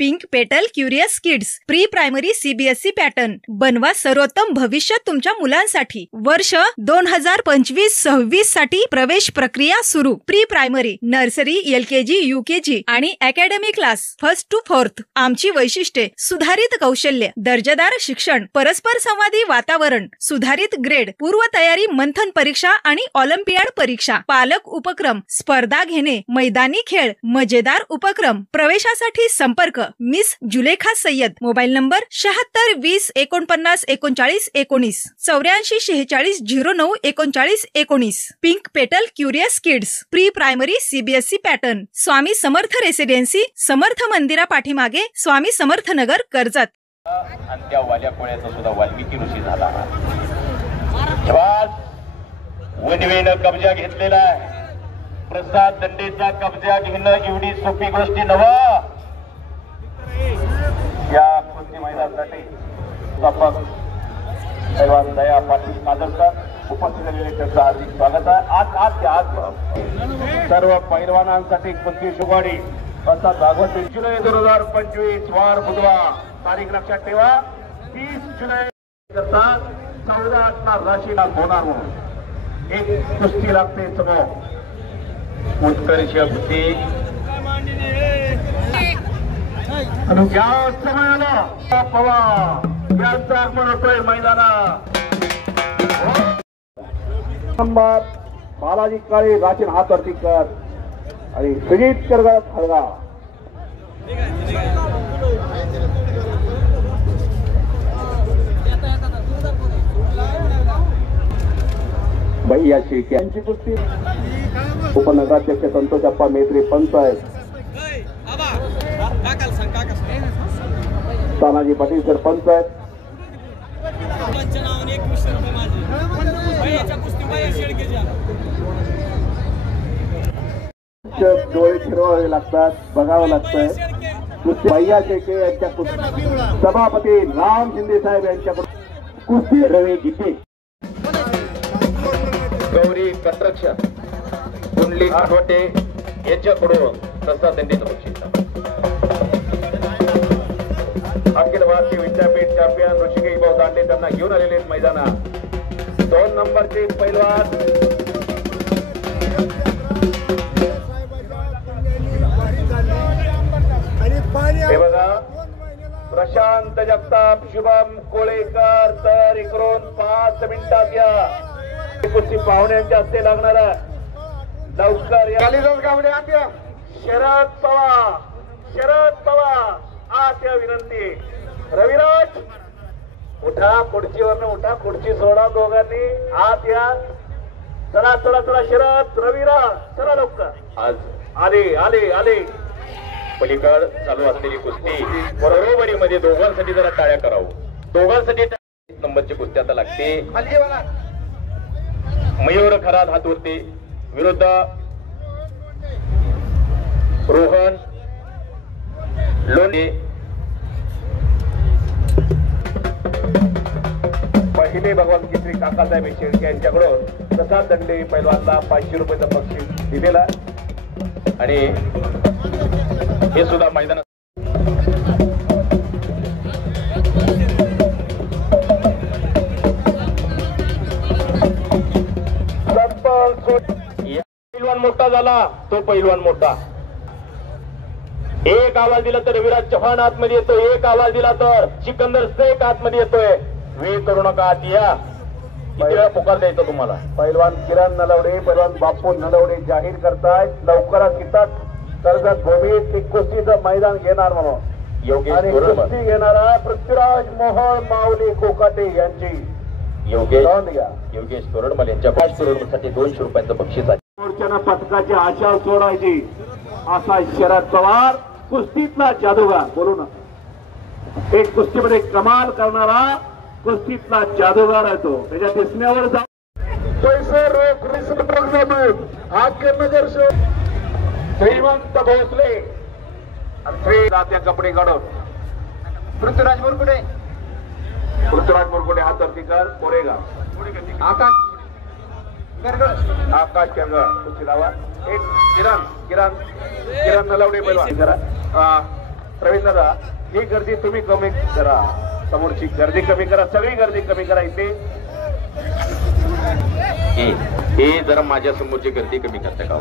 Pink petal curious kids pre primary CBSE pattern बनवा सर्वोत्तम भविष्य तुमच्या मुलांसाठी। वर्ष 2025-26 साठी प्रवेश प्रक्रिया सुरू। Pre primary nursery LKG UKG आणि academy class 1st to 4th। आमची वैशिष्ट्ये सुधारित कौशल्य, दर्जेदार शिक्षण, परस्पर संवादी वातावरण, सुधारित ग्रेड, पूर्व तयारी, मंथन परीक्षा आणि ऑलिम्पियाड परीक्षा, पालक उपक्रम, स्पर्धा घेणे, मैदानी खेळ, मजेदार उपक्रम। प्रवेशासाठी संपर्क miss Zulekha Sayyed. Mobile number 76 20 49 39 19 84 46 09 39 19। Pink petal curious kids pre primary CBSE pattern, Swami Samarth residency, Samarth मंदिरा पाठीमागे, स्वामी समर्थ नगर, कर्जत। आणि त्या वाल्या कोळ्याचा सुद्धा वाल्मिकी ऋषी झाला। वनवेनं कब्जा घेतलेला आहे। प्रसाद दंडेचा कब्जा घेणं एवढी सोपी गोष्टी नव्हे। या कुस्ती मैदानासाठी पैलवान दया पाटील कादरकर उपस्थित झालेले त्यांचं हार्दिक स्वागत आहे। आज सर्व पैलवानांसाठी कुस्ती शुभाडी प्रसाद भागवत जुलै 2025 वार बुधवार। तारीख लक्षात ठेवा 30 जुलै करता 14 राशीला होणार म्हणून एक कुस्ती लागते समोर। उत्कर्ष कुस्ती आणि या समयाला पवार यांचा आगमन होतोय मैदानात। नंबर बालाजी काळे राजन हातर्तीकर आणि सुजित करगत हळगा। भैया शेख यांची कुस्ती उपनगराध्यक्ष संतोष अप्पा मेत्रे पंच आहेत। तानाजी पाटील सरपंच आहेत। डोळे फिरवावे लागतात, बघावं लागतंय। भैया शेके यांच्या कुस्ती सभापती राम शिंदे साहेब यांच्या कुस्ती रवी गीते, गौरी कंस्ट्रक्शन, कुंडली आठवटे यांच्याकडून प्रसाद दंडेचं बक्षीस। अखिल भारतीय विद्यापीठ चॅम्पियन ऋषिकेश भाऊ दांडे त्यांना घेऊन आलेले मैदानात 2 नंबरचे पैलवान हे बघा प्रशांत जगताप, शुभम कोळेकर तयारी करून 5 मिनिटात या कुस्ती पाहुण्यांच्या हस्ते लागणार आहे। लवकर या। शरद पवार आत्या विनंती। रविराज उठा, खुर्चीवरनं उठा, खुर्ची सोडा दोघांनी, आत या। चला चला चला शरद, रविराज चला लवकर। आज आले पलीकड चालू असलेली कुस्ती बरोबरीमध्ये दोघांसाठी जरा टाळ्या करावं। दोघांसाठी नंबरची कुस्ती आता लागते। मयूर खरात हातवरती विरुद्ध रोहन लोणे। पहिले भगवान केसरी काकासाहेब शेळके यांच्याकडून प्रसाद दंडे पैलवानला 500 रुपयाचं बक्षीस दिलेला आणि हे सुद्धा मैदानात पैलवान मोठा झाला तो पैलवान मोठा। एक आवाज दिला तर विराज चव्हाण आतमध्ये येतोय, एक आवाज दिला तर सिकंदर शेख आतमध्ये येतोय। वेळ करू नका, आत या। किती वेळा पुकार द्यायचा तुम्हाला? पैलवान किरण नलवडे, पैलवान बापू नलवडे जाहीर करतायत लवकरच येतात कर्जत भूमीत एक कुस्तीचं मैदान घेणार म्हणून। योगेश कुस्ती घेणारा पृथ्वीराज मोहन माऊली कोकाटे यांची योगेश तोरडमल यांच्या 5 करोडसाठी 200 रुपयांचं बक्षीस आहे। मोर्चानं पथकाची आशा सोडायची असा शरद पवार कुस्तीतला जादूगार बोलू ना। एक कुस्तीमध्ये कमाल करणारा कुस्तीतला जादूगार आहे तो। त्याच्या दिसण्यावर पैसे रोख नगर श्रीमंत भोसले जात्या कपडे काढून पृथ्वीराज मुरकुटे हातर्तीकर कोरेगाव। आकाश केंद्र कुस्ती लावा। एक किरण नलवडे पैलवान प्रवीण दादा ही गर्दी तुम्ही कमी करा, समोरची गर्दी कमी करा, सगळी गर्दी कमी करा इथे. हे जरा माझ्या समोरची गर्दी कमी करता का?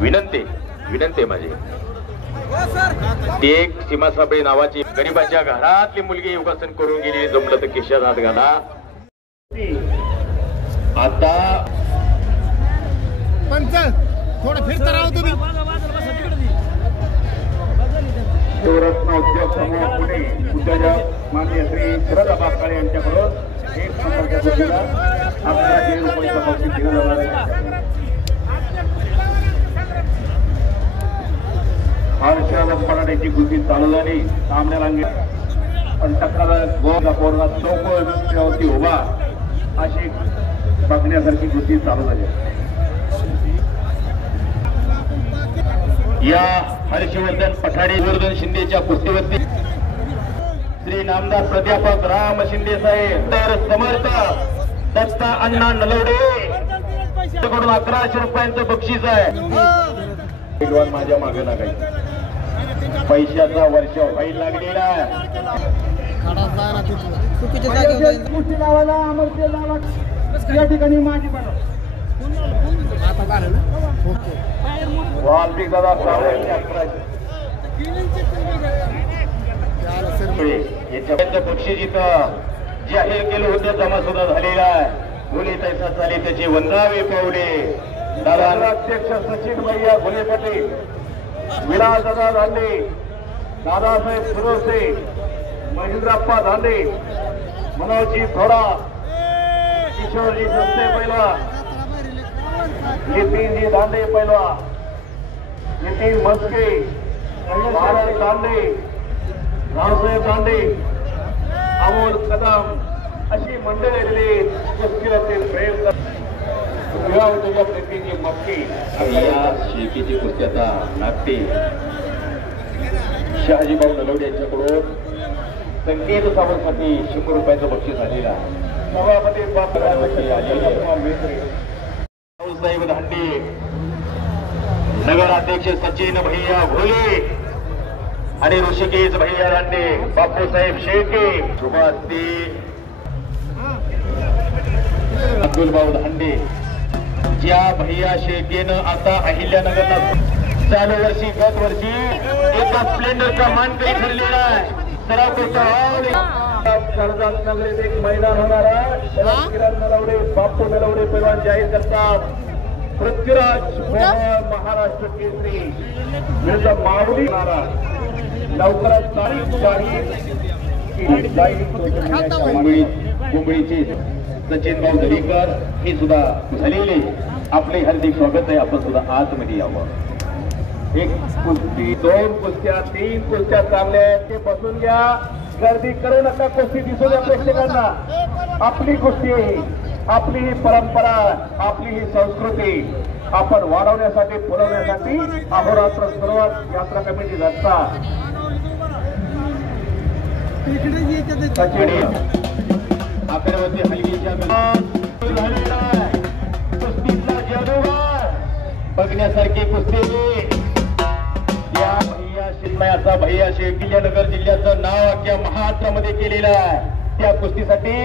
विनंती विनंती माझी. ती एक सीमा साबळे नावाची गरीबाच्या घरातली मुलगी योगासन करून गेली, जमलं तर केशात हात घाला. आता थोडं फिरता राहू तुम्ही. रत्न उद्योग समूह पुणे उद्योजक माननीय श्री शरद बाकाळे यांच्याकडून 1 नंबरच्या कुस्तीला 11,000 रुपयाचा बक्षीस दिलं जाणार आहे. हर्षवर्धन पराडेची कुस्ती चालू झाली. सामने रांगे पण टक्कर गोल पोरगा चौकोन उभा अशी बघण्यासारखी कुस्ती चालू झाली. या हर्षवर्धन पठाडे वर्धन शिंदेच्या कुस्तीवरती श्री नामदार प्राध्यापक राम शिंदे साहेब तर समर्थ दत्ता अण्णा नलवडे कडून 1100 रुपयांचं बक्षीस आहे. माझ्या मागे लागायचं पैशाचा वर्ष व्हायला लागलेला या ठिकाणी माझी वाल्मिक दादा याच्या बक्षीस इथं जाहीर केलं होतं जमा सुद्धा झालेला आहे. मुली तैसा चाली त्याचे वंदावे पावले. दादा अध्यक्ष सचिन भैया घोले पाटील, विलास दादा दांडे, दादासाहेब सुरोसे, महेंद्रप्पा दांडे, मनोजी थोडा, किशोरजी संस्थे पहिला, नितीनजी दांडे पहिला, नितीन मस्के, महाराज दांडे, रावसाहेब दांडे, अमोल कदम अशी मंडळी कुस्तीवरती प्रेम प्रेमीची मक्की या शेतीची कुस्ती आता लागते. शहाजीभाऊ नलवडे यांच्याकडून संकेत सावरसाठी 100 रुपयाचं बक्षीस आलेलं आहे. सभापती साहेब दांडे, नगराध्यक्ष सचिन भैया घोले आणि ऋषिकेश भैया दांडे, बापूसाहेब शेळके, सुभाष अब्दुलभाऊ दांडे, ज्या भैया शेळकेनं आता अहिल्यानगरला चालू वर्षी गत वर्षी एका स्प्लेंडरचा मानकरी ठरलेला आहे. कर्जत नगरीत एक मैदान होणार आहे. किरण नलवडे, बापू नलवडे पैलवान जाहीर करतात. पृथ्वीराज महाराष्ट्र केसरी विरुद्ध माऊली लवकरच तारीख जाहीर. मुंबईची सचिन भाऊ दरीकर हे सुद्धा झालेले आपले हार्दिक स्वागत आहे. आपण सुद्धा आतमध्ये यावं. एक कुस्ती, 2 कुस्त्या, 3 कुस्त्या चांगल्या आहेत ते बसून घ्या. गर्दी करू नका. कुस्ती दिसू द्या प्रेक्षकांना. आपली कुस्ती, आपली ही परंपरा, आपली ही संस्कृती आपण वाढवण्यासाठी फुलवण्यासाठी अहोरात्र सर्वात यात्रा कमिटी रचता. अकरावती हलगीच्या कुस्तीतला जादूगार बघण्यासारखी कुस्ती. या भैया शिरमयाचा भैया किल्ल्यानगर जिल्ह्याचं नाव अख्ख्या महाराष्ट्रामध्ये केलेलं आहे. त्या कुस्तीसाठी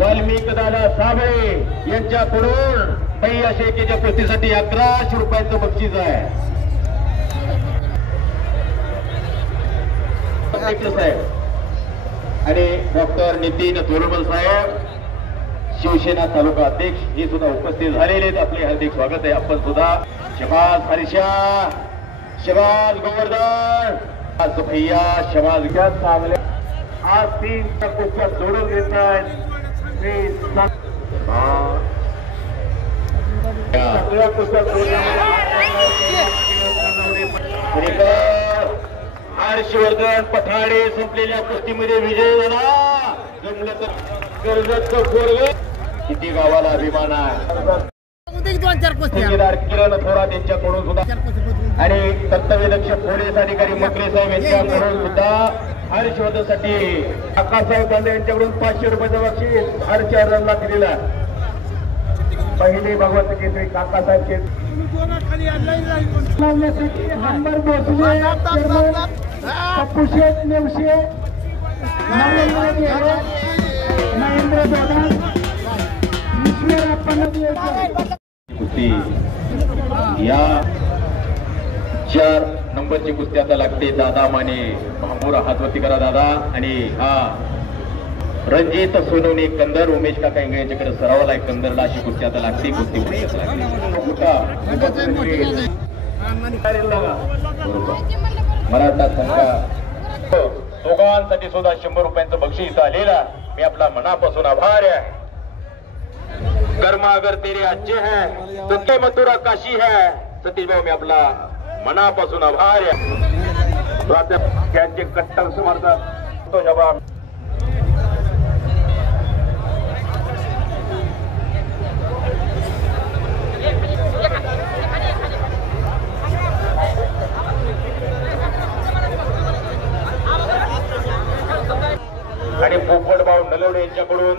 वाल्मिक दादा साबळे यांच्याकडून भैया शेळकेच्या कुस्तीसाठी 1100 रुपयाचं बक्षीस आहे. साहेब आणि डॉक्टर नितीन तोरमल साहेब शिवसेना तालुका अध्यक्ष हे सुद्धा उपस्थित झालेले आहेत. आपले हार्दिक स्वागत आहे. आपण सुद्धा शबाज हरिषा, शबाज गोवर्धन, आज भैया शबाज घ्या चांगले. आज 3 कुस्त्या जोडून घेत आहेत. सगळ्या कुस्त्या हर्षवर्धन पठाडे संपलेल्या कुस्तीमध्ये विजय झाला. जमलं तर कर्जतचं पोरग किती गावाला अभिमान आहे. किरण थोरात यांच्याकडून सुद्धा आणि कर्तव्यदक्ष पोलीस अधिकारी मकरे साहेब यांच्याकडून सुद्धा हर्षवर्धनसाठी आकाशसाहेब दांडे यांच्याकडून 500 रुपयाचं बक्षीस हर्षवर्धनला दिलेला. पहिले भगवंत केसरी काकासाहेब पुषेत नेवशे नरेंद्र गेले महेंद्र दादा ईश्वर आपण कुस्ती या 4 नंबरची कुस्ती आता लागते. दादा माने भांबूर हातवरती करा दादा. आणि हा रणजित सोनवणे कंदर उमेश काका इंगळे यांच्याकडे सरावाला आहे. कंदरला अशी कुस्ती आता लागते. कुस्ती मराठा संघ दोघांसाठी सुद्धा 100 रुपयांचं बक्षीस आलेला. मी आपला मनापासून आभार आहे. कर्मा अगर तेरे अच्छे हैं तो ते मथुरा काशी है. सतीश भाऊ मी आपला मनापासून आभार आहे. त्यांचे कट्टर समर्थक तो जवाब आणि पोपटभाऊ नलवडे यांच्याकडून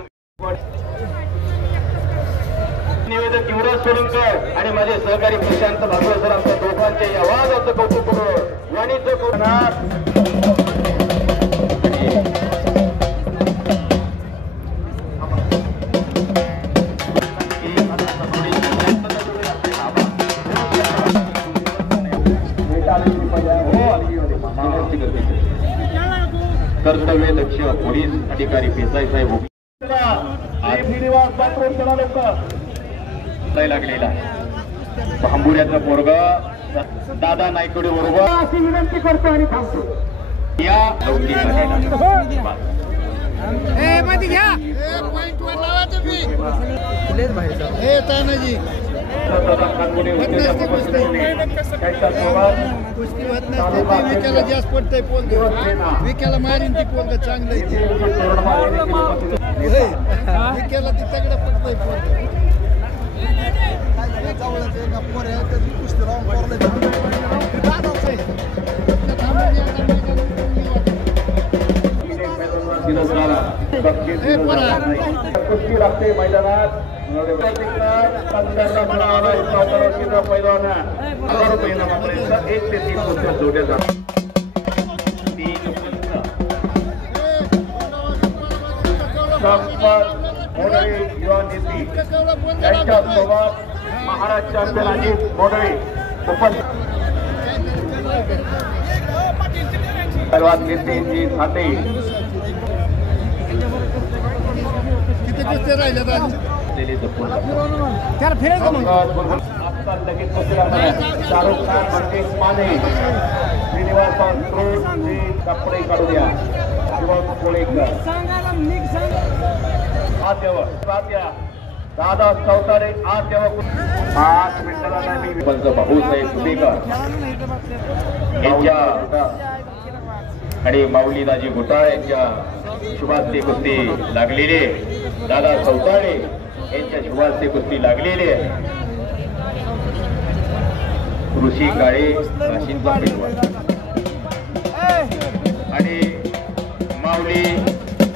निवेदक युवराज सोलंकर आणि माझे सहकारी प्रशांत भागवत सर आमच्या दोघांचे आवाजाचं कौतुक करून वाणीचं कर्तव्य दक्ष पोलीस अधिकारी पेसाई साहेब लागलेला भांबुऱ्याचा पोरगा दादा नायकडे बरोबर अशी विनंती करतो आणि थांबतो. या विकायला जास्त पडतंय पोल विकायला मारीन ती पोल चांगलं विकायला ती तगडं पडतंय पोल कुस्ती लागते मैदानात. पैलवान 1 ते 3 कुस्त्या जोडल्या जातात. युवा नेती त्यांच्यासोबत महाराज चॅम्पियन अजित मोडळे सर्वात नेत्यांची खाते किती कुस्ते राहिले शाहरुख खान मंगेश माने श्रीनिवास कपडे काढू द्या. दादा चौतारे आज तेव्हा 5 मिनिटाला भाऊसाहेब सुपेकर यांच्या आणि माऊली दाजी घोटाळे यांच्या शुभास्ते कुस्ती लागलेले. दादा चौतारे यांच्या शुभास्ते कुस्ती लागलेले. ऋषी काळे काशींचा पैलवान आणि माऊली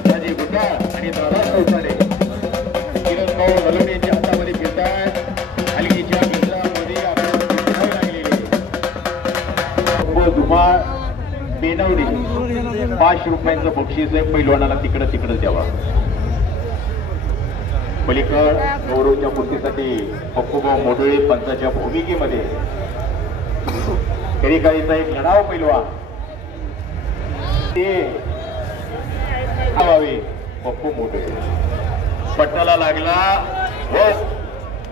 दाजी घोटाळे आणि दादा चौतारे किरण भाऊ नलवडे यांच्या हातामध्ये फिरतात. हलगीच्या मित्रामध्ये आपल्याला लागलेले धुमाळ बेनवडी 5 रुपयांचं बक्षीस आहे. पैलवानाला तिकडं द्यावा. पलीकड गौरवच्या मूर्तीसाठी पप्पूभाऊ मोडळे पंचाच्या भूमिकेमध्ये कधीकाळीचा एक लढाव पैलवान ते पप्पू मोडळे पट्टाला लागला. हो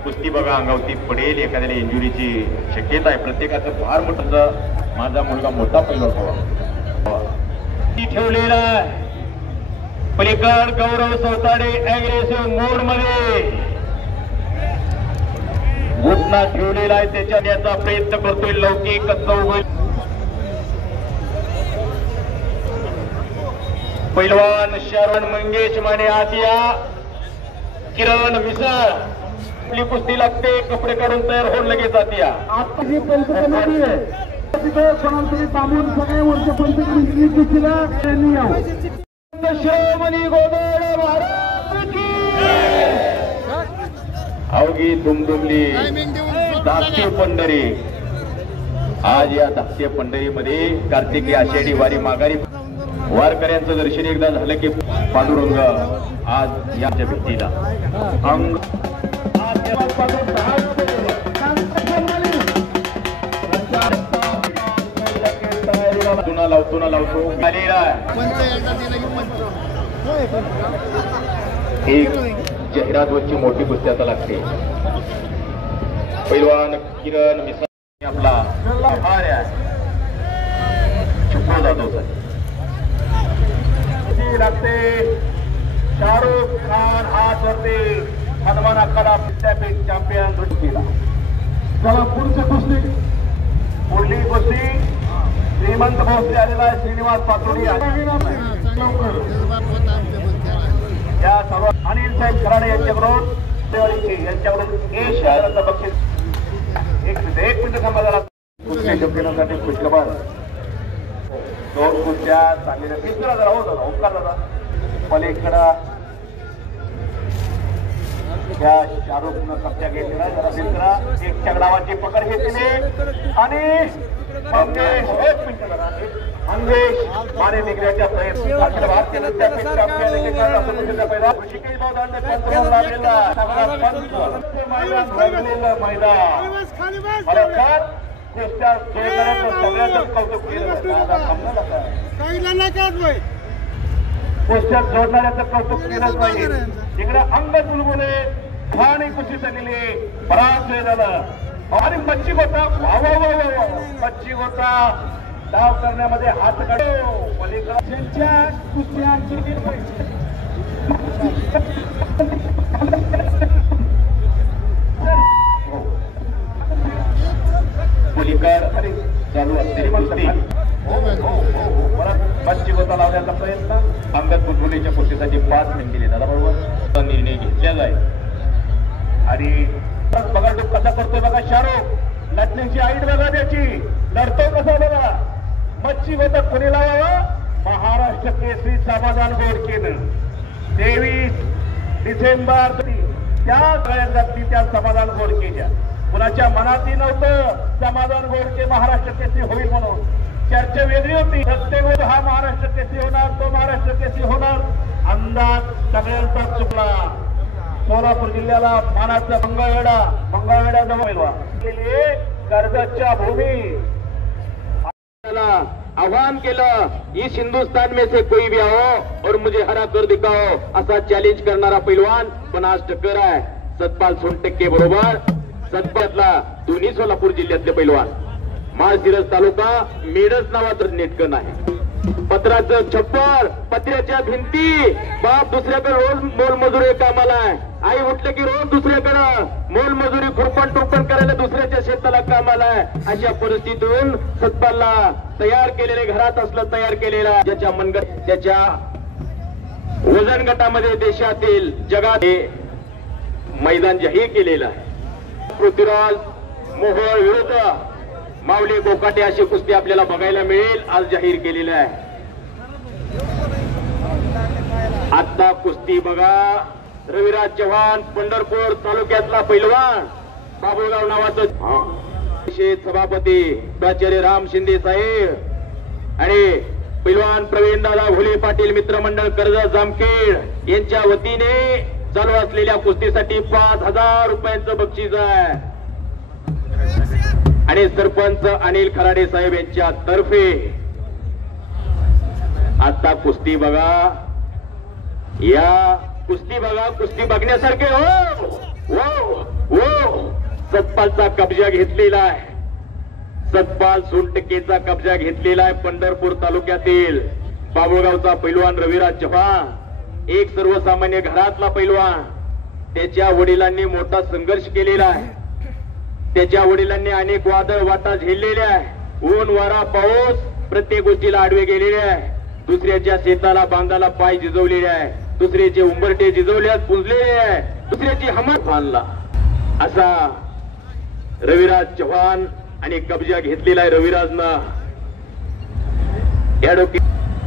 कुस्ती बघा अंगावती पडेल. एखाद्याला इंजुरीची शक्यता आहे. प्रत्येकाचं फार मोठं माझा मुलगा मोठा पैलवान व्हावा ठेवलेला. पलीकड गौरव सौताडे अग्रेसिव्ह मोड मध्ये घुटना ठेवलेला आहे. त्याच्या याचा प्रयत्न करतोय. लौकिक चौघ पैलवान शरण मंगेश माने आतिया किरण मिसाळ आपली कुस्ती लागते. कपडे काढून तयार होऊन लगेच आतिया. आत्ताची पंचकमिटी आहे कोणाला थांबून सगळ्या वर्षपंच कुस्तीला त्यांनी यावं. श्रोमणी गोदड महाराज की अवघी दुमदुमली दास्ती पंढरी आज या धाकट्या पंढरीमध्ये कार्तिकी आषाढी वारी माघारी वारकऱ्यांचं दर्शन एकदा झालं की पांडुरंग आज याच्या भेटीला अंग लावतो एक जाहिरातवरची मोठी कुस्ती आता लागते. पैलवान किरण मिसाळ आपला छुपा जातो लागते. शाहरुख खान हात वरती हनुमान अखाडा विद्यापीठ चॅम्पियन केला. चला पुढची कुस्ती. पुढली कुस्ती श्रीमंत भोसले आलेला आहे. श्रीनिवास पातोडी या सर्व अनिल साहेब खराडे यांच्याकडून यांच्याकडून बक्षीस. एक मिनिट थांबा जरा. कुस्ती खुशखबर. दोन कुस्त्या चांगल्या तिसरा जरा हो दादा उपकार दादा पलीकडं त्या शाहरुखनं कब्जा घेतलेला जरा तिसरा एक चगडावाची पकड घेतली आणि मंगेश एक मिनिट जरा मंगेश माने निघण्याच्या प्रयत्न अखिल भारतीय विद्यापीठ चॅम्पियन पहिला ऋषिकेश भाऊदांडे पंच लागलेला मैदान खरोखर कुस्त्या सगळ्याच कौतुक केलं. कुस्त्यात जोडणाऱ्याचं कौतुक केलंच नाही. इकडे अंग बुलबुले खाणी कुस्ती झालेली बराच वेळ झालं आणि मच्छी गोटा मच्छी गोटा डाव करण्यामध्ये हात काढो पलीकडच्या कुस्त्यांची पलीकड चालू असलेली कुस्ती परत मच्छी गोटा लावण्याचा प्रयत्न. अंगद बुलबुलेच्या कुस्तीसाठी 5 मिनिट दिले दादा बरोबर निर्णय घेतला जाईल. आणि बघा तो कसा करतोय बघा शाहरुख. लढण्याची आईट बघा त्याची लढतो कसा बघा. मच्छी गोटा कोणी लावावा. महाराष्ट्र केसरी समाधान गोडकेनं 23 डिसेंबर त्या गळ्यात त्या समाधान गोडकेच्या कुणाच्या मनातही नव्हतं समाधान गोडके महाराष्ट्र केसरी होईल म्हणून. चर्चा वेगळी होती. प्रत्येक हा महाराष्ट्र केसरी होणार तो महाराष्ट्र केसरी होणार. अंदाज सगळ्यांचा चुकला. सोलापूर जिल्ह्याला मानाचा मंगळवेढा जवळ कर्जतच्या भूमी आह्वान केलं इस हिंदुस्तान में से कोई भी आओ और मुझे हरा कर दिखाओ असा चॅलेंज करणारा पैलवान 50 टक्कर आहे. सतपाल सोनटक्के बरोबर सतपालला दोन्ही सोलापूर जिल्ह्यातले पैलवान. माळशिरस तालुका मेडस नावाचं नेटकन आहे. पत्राचं छप्पर पत्र्याच्या भिंती बाप दुसऱ्याकडे रोज मोलमजुरी कामाला आहे. आई उठले की रोज दुसऱ्याकडे मोलमजुरी खुरपण टोपण करायला दुसऱ्याच्या शेताला कामाला आहे. अशा परिस्थितीतून सतपालला तयार केलेले घरात असलं तयार केलेला ज्याच्या मनगट त्याच्या वजन गटामध्ये देशातील जगात मैदान जाहीर केलेलं आहे. पृथ्वीराज मोहोळ विरुद्ध माऊली गोकाटे अशी कुस्ती आपल्याला बघायला मिळेल आज जाहीर केलेलं आहे. आता कुस्ती बघा. रविराज चव्हाण पंढरपूर तालुक्यातला पैलवान बाबुळगाव नावाचं सभापती प्राचार्य राम शिंदे साहेब आणि पैलवान प्रवीण दादा भोले पाटील मित्रमंडळ कर्जत जामखेड यांच्या वतीने चालू असलेल्या कुस्तीसाठी 5000 रुपयांचं बक्षीस आहे. आणि सरपंच अनिल खराडे साहेब यांच्या तर्फे आता कुस्ती बघा. या कुस्ती बघा. कुस्ती बघण्यासारखे हो. सतपालचा कब्जा घेतलेला आहे. सतपाल सोनटक्केचा कब्जा घेतलेला आहे. पंढरपूर तालुक्यातील बाबुळगावचा पैलवान रविराज चव्हाण एक सर्वसामान्य घरातला पैलवान. त्याच्या वडिलांनी मोठा संघर्ष केलेला आहे. त्याच्या वडिलांनी अनेक वादळ वाटा झेललेल्या आहे. ऊन वारा पाऊस प्रत्येक गोष्टीला आडवे गेलेले आहे. दुसऱ्याच्या शेताला बांधाला पाय झिजवलेले आहे. दुसऱ्याचे उंबरटे झिजवल्यात पुजलेले आहे. दुसऱ्याची हमत बांधला असा रविराज चव्हाण आणि कब्जा घेतलेला आहे रविराजनं. या डोकी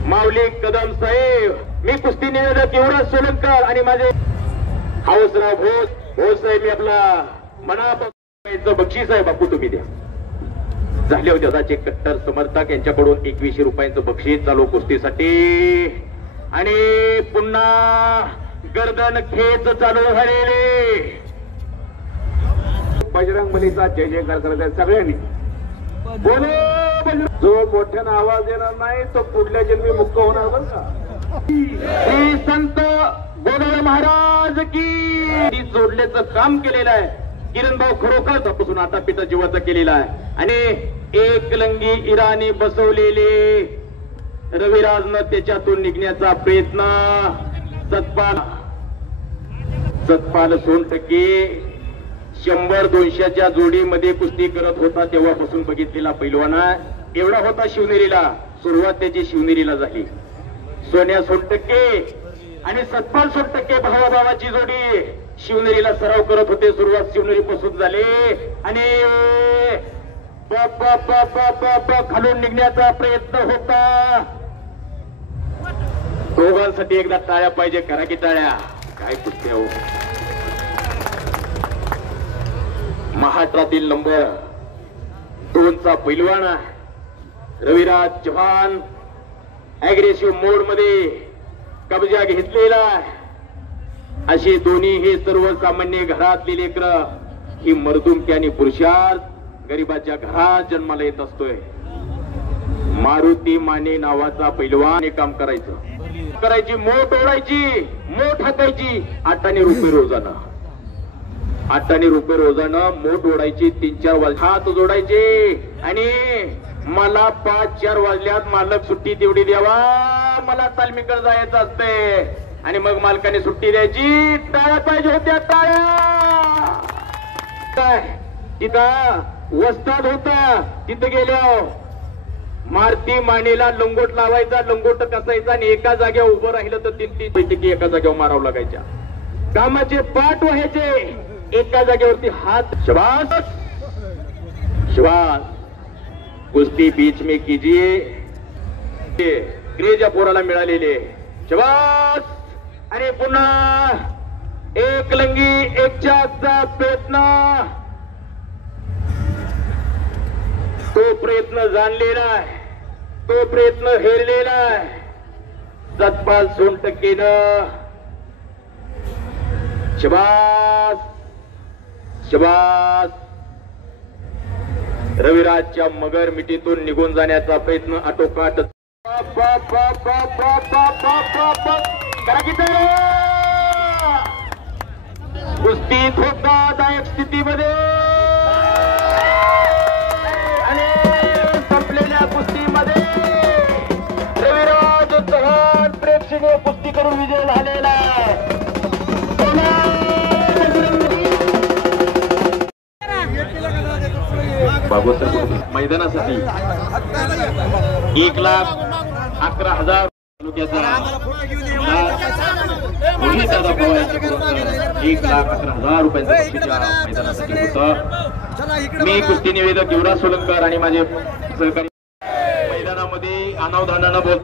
माऊली कदम साहेब मी कुस्ती निवेदक युवराज सोलंकर आणि माझे हाऊसराव भोस साहेब मी आपला मनापासून बक्षीस आहे बापू तुम्ही द्या. झाले होते. त्याचे कट्टर समर्थक यांच्याकडून 2100 रुपयांचं बक्षीस चालू कुस्तीसाठी. आणि पुन्हा गर्दन खेच चालू झालेले. बजरंग बलीचा जय जयकार करत आहेत सगळ्यांनी. बोलो जो मोठ्यानं आवाज येणार नाही तो पुढल्या जन्मी मुक्त होणार बरं का. श्री संत गोदळ महाराज की जोडल्याचं काम केलेलं आहे. किरण भाऊ खरोखर तपासून आता पिता जीवाचा केलेला आहे. आणि एकलंगी इराणी बसवलेले रविराजनं त्याच्यातून निघण्याचा प्रयत्न. सतपाल सोनटक्के 100-200च्या जोडीमध्ये कुस्ती करत होता तेव्हापासून बघितलेला पैलवान आहे. एवढा होता शिवनेरीला. सुरुवात त्याची शिवनेरीला झाली. सोन्या सोनटक्के आणि सतपाल सोनटक्के भावाभावाची जोडी शिवनेरीला सराव करत होते. सुरुवात शिवनेरी पासून झाली. आणि खालून निघण्याचा प्रयत्न होता. दोघांसाठी एकदा टाळ्या पाहिजे. करा की टाळ्या. काय कुस्ती हो. महाराष्ट्रातील नंबर 2चा पैलवान रविराज चव्हाण अग्रेसिव्ह मोड मध्ये कब्जा घेतलेला. अशी दोन्ही हे सर्वसामान्य घरातली लेकरं ही मर्दुमकी आणि पुरुषार्थ गरीबाच्या घरात जन्माला येत असतोय. मारुती माने नावाचा पैलवान काम करायची मोठ ओढायची मोठ हाकायची. 8 रुपये रोजानं 8 रुपये रोजानं मोठ ओढायची. 3-4 वाजले हात जोडायचे. आणि मला 5-4 वाजल्यात मालक सुट्टी तेवढी द्यावा. मला तालमीकडे जायचं असते. आणि मग मालकाने सुट्टी द्यायची. टाळ्या पाहिजे होत्या. टाळ्या काय तिथं वस्ताद होता. तिथं गेल्या मारुती मानेला लंगोट लावायचा. लंगोट कसायचा आणि एका जागेवर उभं राहिलं तर 3-3 बैठकी एका जागेवर मारावं लागायच्या. कामाचे पाठ व्हायचे. एका जागेवरती हात. शबास शबास. कुस्ती बीच में कीजिए. क्रेज पोराला मिळालेले. शबास. आणि पुन्हा एकलंगी एकच्याचा प्रयत्न. तो प्रयत्न जाणलेला आहे. तो प्रयत्न हेरलेला आहे. सतपाल सोनटक्केनं. शबास शबास. रविराजच्या मगर मिठीतून निघून जाण्याचा प्रयत्न आटोकाट. कुस्तीत धोकादायक स्थितीमध्ये आणि संपलेल्या कुस्तीमध्ये रविराज चव्हाण प्रेक्षणीय कुस्ती करून विजय झालेला आहे. मैदानासाठी 1,11,000 तालुक्याचा 1,11,000 रुपयांचं बक्षीस मैदानासाठी होतं. मी कुस्ती निवेदक युवराज सोलंकर आणि माझे सहकारी मैदानामध्ये अनावधानानं बोलतो.